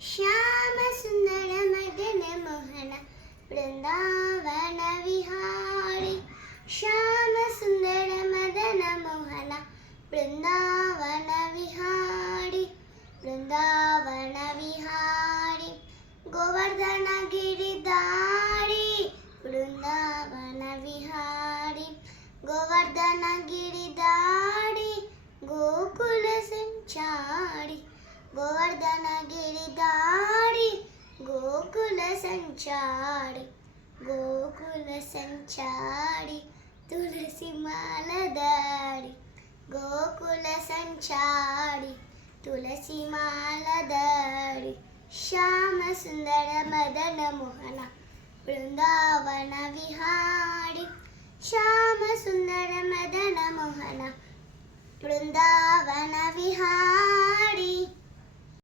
ಶ್ಯಾಮ ಸುಂದರ ಮದನ ಮೋಹನ ಬೃಂದಾವನ ವಿಹಾರಿ. ಶ್ಯಾಮ ಸುಂದರ ಮದನ ಮೋಹನ ಬೃಂದಾವನ ವಿಹಾರಿ. ಬೃಂದಾವನ ವಿಹಾರಿ ಗೋವರ್ಧನ ಗಿರಿಧಾರಿ. ಬೃಂದಾವನ ವಿಹಾರಿ ಗೋವರ್ಧನ ಗಿರಿಧಾರಿ. ಗೋಕುಲ ಸಂಚಾರಿ ಗೋವರ್ಧನ ಗಿರಿಧಾರಿ. ಗೋಕುಲ ಸಂಚಾರಿ ಗೋಕುಲ ಸಂಚಾರಿ ತುಳಸಿ ಮಾಲಧಾರಿ. ಗೋಕುಲ ಸಂಚಾರಿ ತುಳಸಿ ಮಾಲಧಾರಿ. ಶ್ಯಾಮ ಸುಂದರ ಮದನ ಮೋಹನ ಬೃಂದಾವನ ವಿಹಾರಿ. ಶ್ಯಾಮ ಸುಂದರ ಮದನ ಮೋಹನ ಬೃಂದಾವನ ವಿಹಾರಿ.